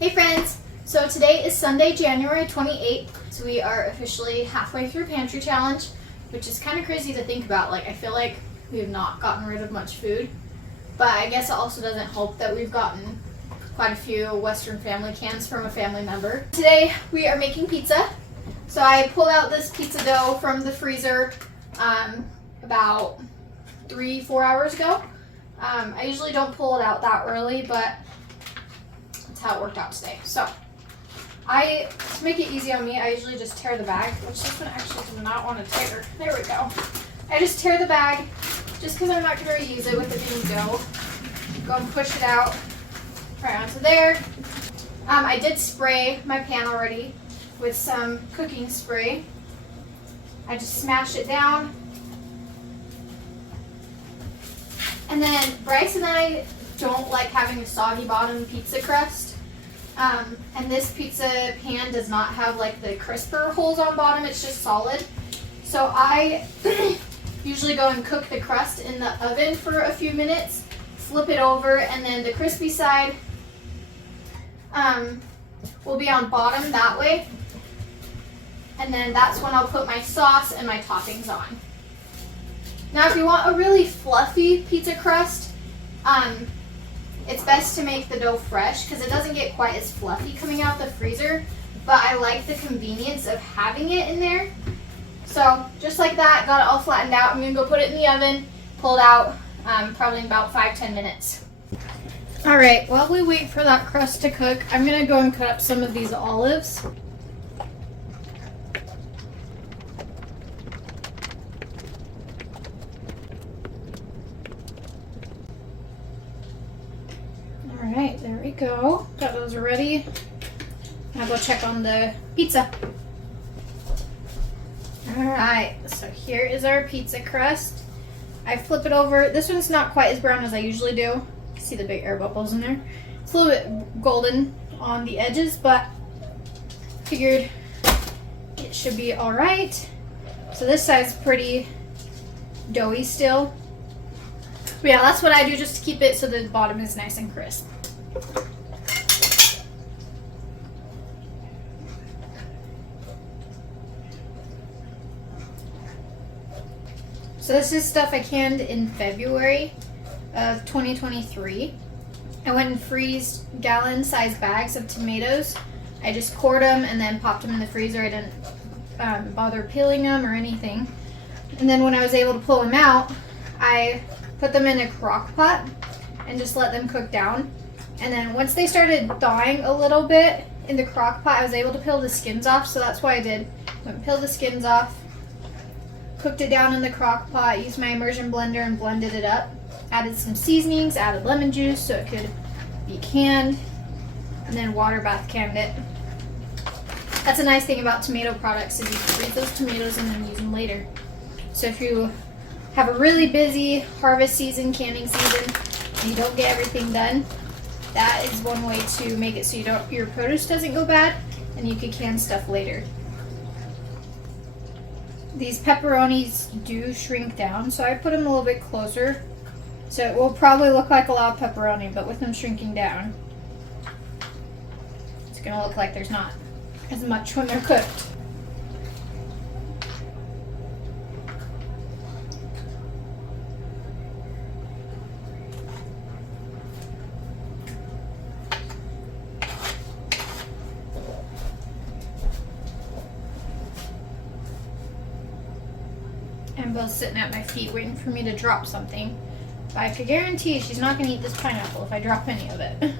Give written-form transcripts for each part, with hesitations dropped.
Hey friends! So today is Sunday, January 28th. So we are officially halfway through Pantry Challenge, which is kind of crazy to think about. Like, I feel like we have not gotten rid of much food, but I guess it also doesn't help that we've gotten quite a few Western family cans from a family member. Today we are making pizza. So I pulled out this pizza dough from the freezer about 3-4 hours ago. I usually don't pull it out that early, but that's how it worked out today. So to make it easy on me, I usually just tear the bag, which this one actually did not want to tear. There we go. I just tear the bag just because I'm not going to reuse it with it being dough. Go and push it out right onto there. I did spray my pan already with some cooking spray. I just smash it down. And then Bryce and I don't like having a soggy bottom pizza crust. And this pizza pan does not have like the crisper holes on bottom, it's just solid. So I usually go and cook the crust in the oven for a few minutes, flip it over, and then the crispy side will be on bottom that way. And then that's when I'll put my sauce and my toppings on. Now if you want a really fluffy pizza crust, it's best to make the dough fresh because it doesn't get quite as fluffy coming out the freezer, but I like the convenience of having it in there. So just like that, got it all flattened out. I'm gonna go put it in the oven, pull it out, probably in about 5-10 minutes. All right, while we wait for that crust to cook, I'm gonna go and cut up some of these olives. All right, there we go. Got those ready. Now go check on the pizza. All right, so here is our pizza crust. I flip it over. This one's not quite as brown as I usually do. You can see the big air bubbles in there. It's a little bit golden on the edges, but figured it should be all right. So this side's pretty doughy still. But yeah, that's what I do just to keep it so the bottom is nice and crisp. So this is stuff I canned in February of 2023. I went and freezed gallon-sized bags of tomatoes. I just cored them and then popped them in the freezer. I didn't bother peeling them or anything. And then when I was able to pull them out, I put them in a crock pot and just let them cook down. And then once they started thawing a little bit in the crock pot, I was able to peel the skins off. So that's what I did. Went and peeled the skins off, cooked it down in the crock pot, used my immersion blender and blended it up. Added some seasonings, added lemon juice so it could be canned, and then water bath canned it. That's a nice thing about tomato products is you can freeze those tomatoes and then use them later. So if you have a really busy harvest season, canning season, and you don't get everything done, that is one way to make it so your produce doesn't go bad and you can can stuff later. These pepperonis do shrink down, so I put them a little bit closer. So it will probably look like a lot of pepperoni, but with them shrinking down, it's gonna look like there's not as much when they're cooked. Annabelle's sitting at my feet waiting for me to drop something. But I could guarantee she's not going to eat this pineapple if I drop any of it.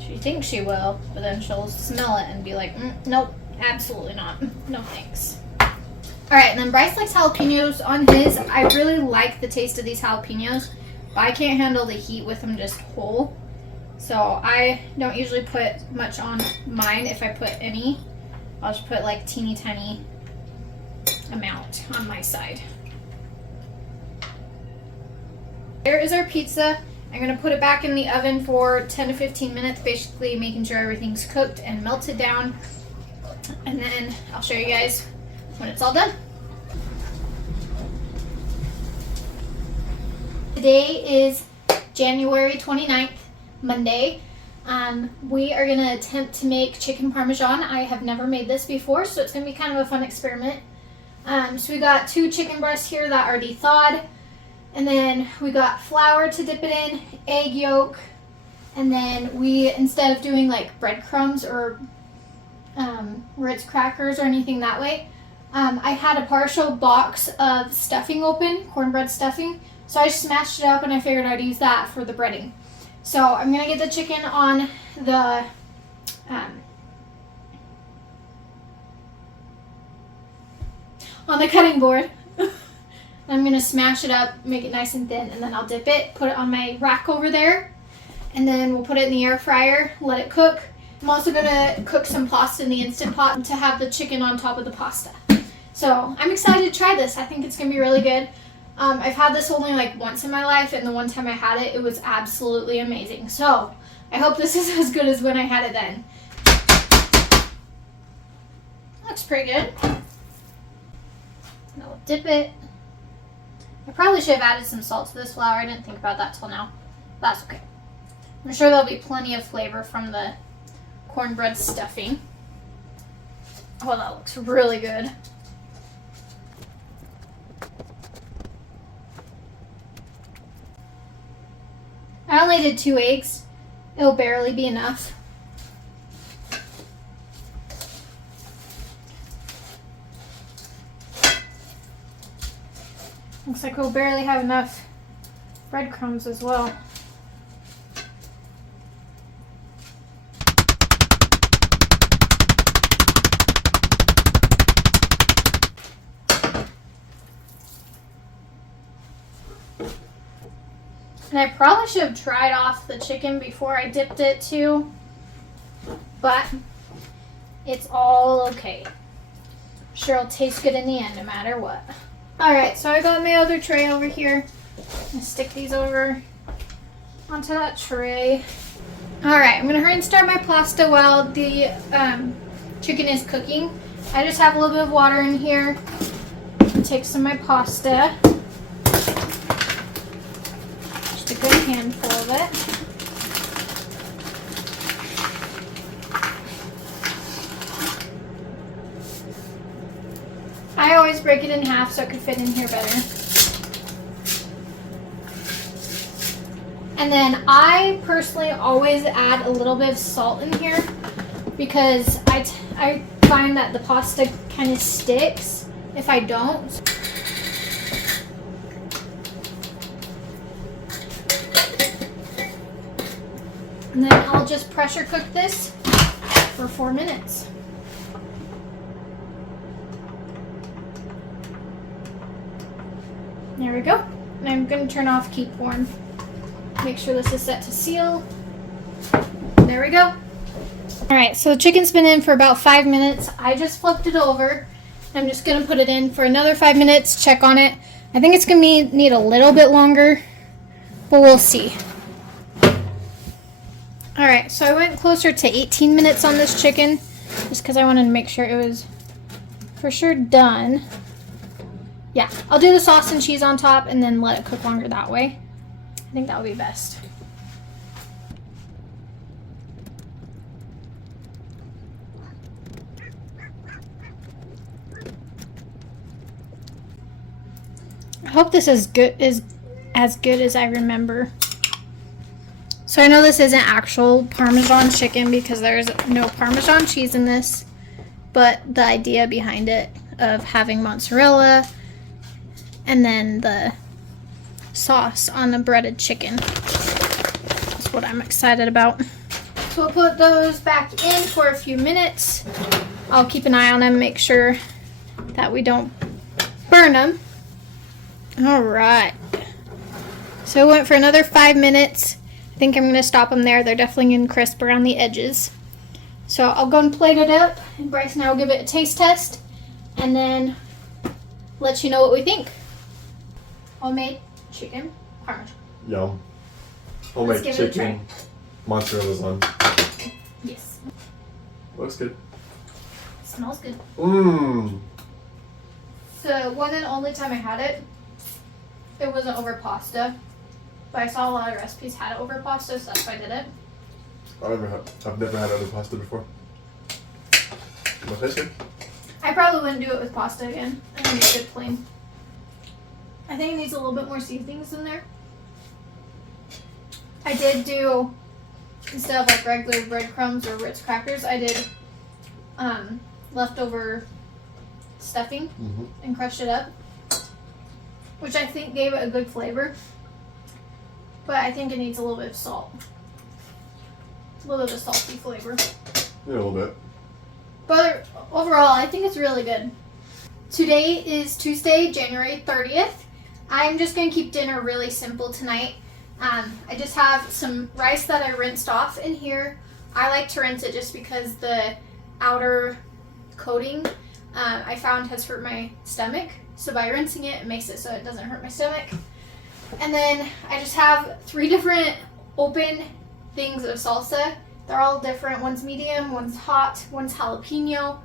She thinks she will, but then she'll smell it and be like, nope, absolutely not. No thanks. Alright, and then Bryce likes jalapenos on his. I really like the taste of these jalapenos, but I can't handle the heat with them just whole. So I don't usually put much on mine. If I put any, I'll just put like teeny tiny amount on my side. Here is our pizza. I'm going to put it back in the oven for 10 to 15 minutes, basically making sure everything's cooked and melted down. And then I'll show you guys when it's all done. Today is January 29th. Monday. We are gonna attempt to make chicken parmesan. I have never made this before, so it's gonna be kind of a fun experiment. So we got 2 chicken breasts here that are thawed, and then we got flour to dip it in, egg yolk, and then we, instead of doing like breadcrumbs or Ritz crackers or anything that way, I had a partial box of stuffing open, cornbread stuffing, so I just smashed it up and I figured I'd use that for the breading. So I'm gonna get the chicken on the cutting board. I'm gonna smash it up, make it nice and thin, and then I'll dip it, put it on my rack over there, and then we'll put it in the air fryer, let it cook. I'm also gonna cook some pasta in the Instant Pot to have the chicken on top of the pasta. So I'm excited to try this. I think it's gonna be really good. I've had this only like once in my life, and the one time I had it, it was absolutely amazing. So I hope this is as good as when I had it then. Looks pretty good. Now we'll dip it. I probably should have added some salt to this flour. I didn't think about that till now. That's okay. I'm sure there'll be plenty of flavor from the cornbread stuffing. Oh, that looks really good. I only did 2 eggs. It'll barely be enough. Looks like we'll barely have enough breadcrumbs as well. And I probably should have dried off the chicken before I dipped it too, but it's all okay. Sure, it'll taste good in the end no matter what. Alright, so I got my other tray over here. I'm gonna stick these over onto that tray. Alright, I'm gonna hurry and start my pasta while the chicken is cooking. I just have a little bit of water in here. Take some of my pasta. Just a good handful of it. I always break it in half so it could fit in here better. And then I personally always add a little bit of salt in here because I find that the pasta kind of sticks if I don't. And then I'll just pressure cook this for 4 minutes. There we go. And I'm going to turn off keep warm. Make sure this is set to seal. There we go. Alright, so the chicken's been in for about 5 minutes. I just flipped it over. I'm just going to put it in for another 5 minutes, check on it. I think it's going to need a little bit longer, but we'll see. Alright, so I went closer to 18 minutes on this chicken, just because I wanted to make sure it was for sure done. Yeah, I'll do the sauce and cheese on top and then let it cook longer that way. I think that would be best. I hope this is as good as I remember. So I know this isn't actual Parmesan chicken because there's no Parmesan cheese in this, but the idea behind it of having mozzarella and then the sauce on the breaded chicken is what I'm excited about. So we'll put those back in for a few minutes. I'll keep an eye on them, make sure that we don't burn them. All right. So we went for another 5 minutes. I think I'm going to stop them there. They're definitely getting crisp around the edges. So I'll go and plate it up, and Bryce and I will give it a taste test, and then let you know what we think. Homemade chicken parmesan. Yum. Homemade chicken mozzarella on. Yes. Looks good. Smells good. Mmm. The one and only time I had it, it wasn't over pasta. but I saw a lot of recipes had it over pasta, so that's why I did it. I've never had other pasta before. But that's good. I probably wouldn't do it with pasta again. I think it's good plain. I think it needs a little bit more seasonings in there. I did do, instead of like regular breadcrumbs or Ritz crackers, I did leftover stuffing and crushed it up, which I think gave it a good flavor. But I think it needs a little bit of salt. A little bit of salty flavor. Yeah, a little bit. But overall, I think it's really good. Today is Tuesday, January 30th. I'm just going to keep dinner really simple tonight. I just have some rice that I rinsed off in here. I like to rinse it just because the outer coating I found has hurt my stomach. So by rinsing it, it makes it so it doesn't hurt my stomach. And then I just have 3 different open things of salsa. They're all different. One's medium, one's hot, one's jalapeno.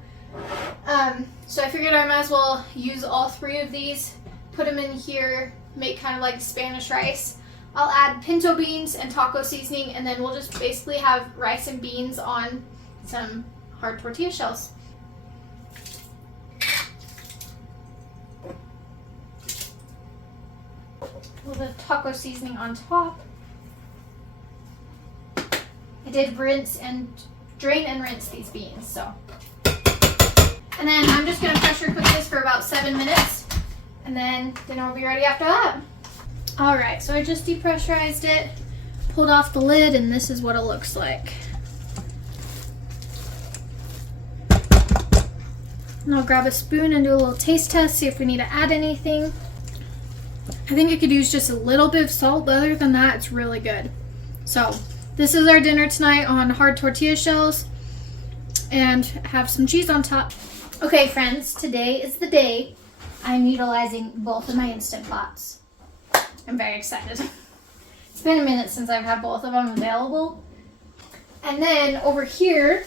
So I figured I might as well use all 3 of these, put them in here, make kind of like Spanish rice. I'll add pinto beans and taco seasoning, and then we'll just basically have rice and beans on some hard tortilla shells. A little bit of taco seasoning on top. I did drain and rinse these beans, so. And then I'm just gonna pressure cook this for about 7 minutes, and then dinner will be ready after that. All right, so I just depressurized it, pulled off the lid, and this is what it looks like. And I'll grab a spoon and do a little taste test, see if we need to add anything. I think I could use just a little bit of salt, but other than that, it's really good. So this is our dinner tonight on hard tortilla shells, and have some cheese on top. Okay, friends, today is the day I'm utilizing both of my Instant Pots. I'm very excited. It's been a minute since I've had both of them available. And then over here,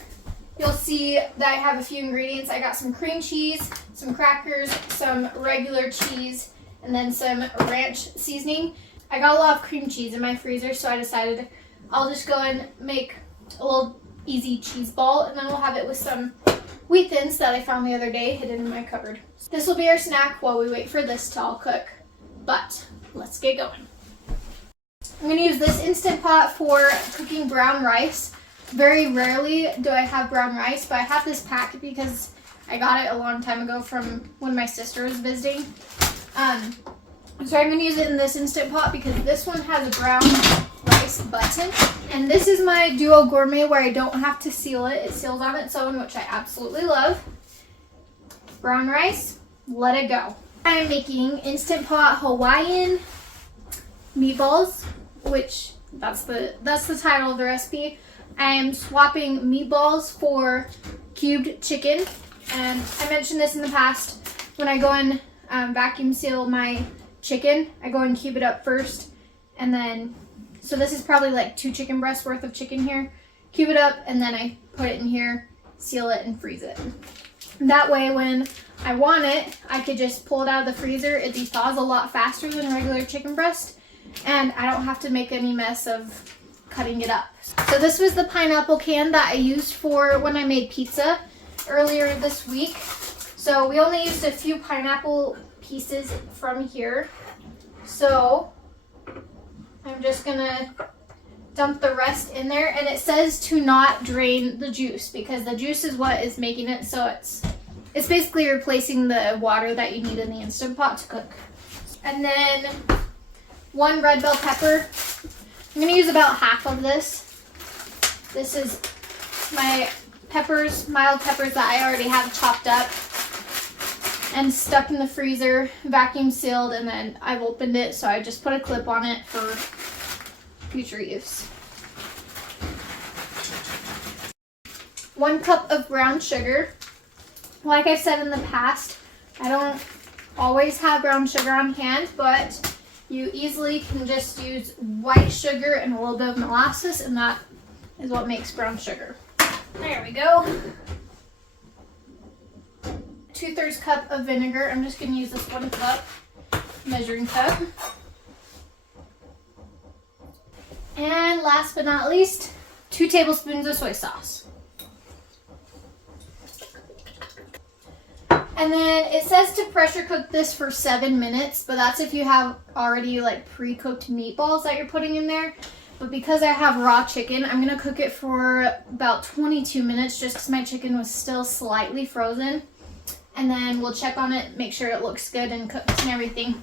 you'll see that I have a few ingredients. I got some cream cheese, some crackers, some regular cheese, and then some ranch seasoning. I got a lot of cream cheese in my freezer, so I decided I'll just go and make a little easy cheese ball, and then we'll have it with some wheat thins that I found the other day hidden in my cupboard. This will be our snack while we wait for this to all cook. But let's get going. I'm going to use this Instant Pot for cooking brown rice. Very rarely do I have brown rice, but I have this pack because I got it a long time ago from when my sister was visiting. So I'm going to use it in this Instant Pot because this one has a brown rice button. And this is my Duo Gourmet where I don't have to seal it. It seals on its own, which I absolutely love. Brown rice, let it go. I'm making Instant Pot Hawaiian meatballs, which that's the title of the recipe. I am swapping meatballs for cubed chicken, and I mentioned this in the past. When I go and vacuum seal my chicken, I go and cube it up first, and then, so this is probably like 2 chicken breasts worth of chicken here. Cube it up, and then I put it in here, seal it, and freeze it. That way, when I want it, I could just pull it out of the freezer. It dethaws a lot faster than regular chicken breast, and I don't have to make any mess of cutting it up. So this was the pineapple can that I used for when I made pizza earlier this week. So we only used a few pineapple pieces from here. So I'm just gonna dump the rest in there, and it says to not drain the juice because the juice is what is making it, so it's basically replacing the water that you need in the Instant Pot to cook. And then 1 red bell pepper. I'm going to use about half of this. This is my peppers, mild peppers that I already have chopped up and stuck in the freezer, vacuum sealed, and then I've opened it, so I just put a clip on it for future use. 1 cup of brown sugar. Like I've said in the past, I don't always have brown sugar on hand, but you easily can just use white sugar and a little bit of molasses, and that is what makes brown sugar. There we go. 2/3 cup of vinegar. I'm just going to use this 1 cup measuring cup. And last but not least, 2 tablespoons of soy sauce. And then it says to pressure cook this for 7 minutes, but that's if you have already like pre-cooked meatballs that you're putting in there. But because I have raw chicken, I'm gonna cook it for about 22 minutes just because my chicken was still slightly frozen. And then we'll check on it, make sure it looks good and cooked and everything.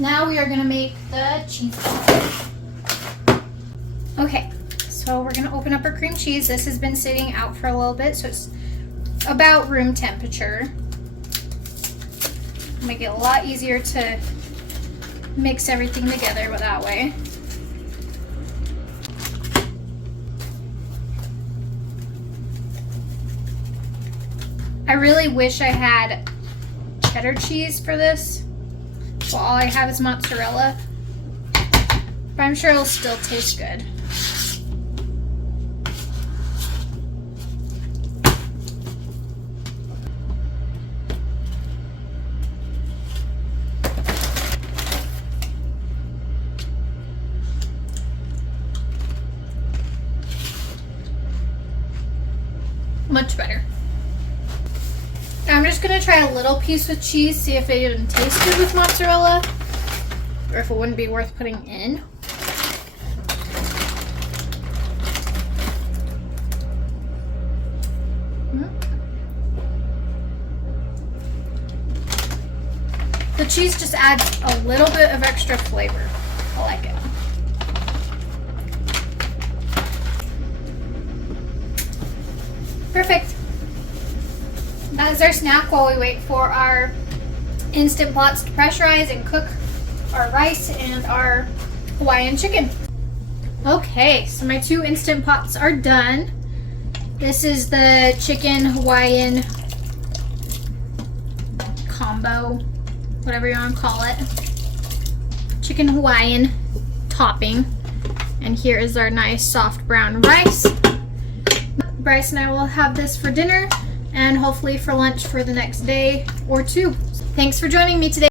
Now we are gonna make the cheese balls. Okay, so we're gonna open up our cream cheese. This has been sitting out for a little bit, so it's about room temperature. Make it a lot easier to mix everything together that way. I really wish I had cheddar cheese for this. Well, all I have is mozzarella, but I'm sure it'll still taste good. Much better. I'm just gonna try a little piece with cheese, see if it even tastes good with mozzarella, or if it wouldn't be worth putting in. The cheese just adds a little bit of extra flavor. I like it. Perfect. That is our snack while we wait for our Instant Pots to pressurize and cook our rice and our Hawaiian chicken. Okay, so my 2 Instant Pots are done. This is the chicken Hawaiian combo, whatever you want to call it. Chicken Hawaiian topping. And here is our nice soft brown rice. Bryce and I will have this for dinner and hopefully for lunch for the next day or 2. Thanks for joining me today.